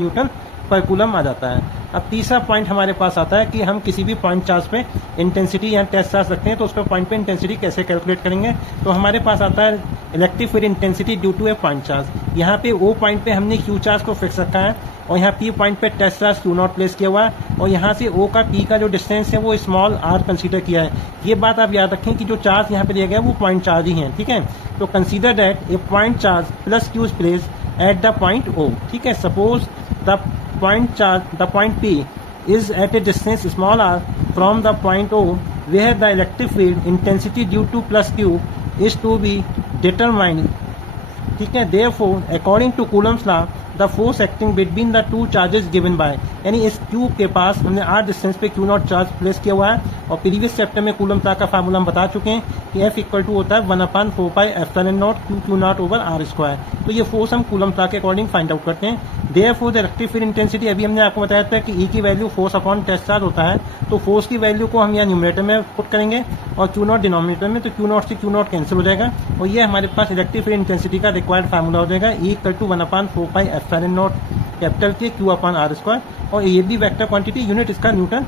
Newton पर coulomb आ जाता है। अब तीसरा पॉइंट हमारे पास आता है कि हम किसी भी पॉइंट चार्ज पे इंटेंसिटी या टेस्ट चार्ज रखते हैं तो उस पर पॉइंट पे इंटेंसिटी कैसे कैलकुलेट करेंगे। तो हमारे पास आता है electric field intensity due to a point charge. यहाँ पे ओ पॉइंट पे हमने क्यू चार्ज को फिक्स रखा है और यहाँ पी पॉइंट पे test charge Q not place किया हुआ है और यहाँ से ओ का पी का जो डिस्टेंस है वो स्मॉल आर कंसीडर किया है। ये बात आप याद रखें कि जो चार्ज यहाँ पे दिया गया है वो पॉइंट चार्ज ही है, ठीक है। तो consider that a point charge plus Q is place at the point O, ठीक है। Suppose the point P is at a distance small r from the point O where the electric field intensity due to plus Q is to be determined, ठीक है। Therefore, according to Coulomb's law, the force acting between the two charges given by, यानी इस Q के पास हमने r distance पे Q not charge place किया हुआ है और प्रीवियस चैप्टर में कूलम लॉ का फार्मूला हम बता चुके हैं कि F इक्वल टू होता है 1/4 pi epsilon naught Q naught over r square. तो ये फोर्स हम कूलम लॉ के अकॉर्डिंग फाइंड आउट करते हैं। Therefore the electric field intensity, अभी हमने आपको बताया था कि E की value force upon test charge होता है, तो फोर्स की वैल्यू को हम यहाँ न्यूमरेटर में पुट करेंगे और Q नॉट डिनोमिनेटर में, तो Q नॉट से Q नॉट कैंसिल हो जाएगा और ये हमारे पास इलेक्ट्रिक फील्ड इंटेंसिटी का रिक्वायर्ड फार्मूला हो जाएगा E equal to 1/4 pi epsilon naught capital के Q अपॉन r स्क्वायर और ये भी वेक्टर क्वांटिटी, यूनिट इसका न्यूटन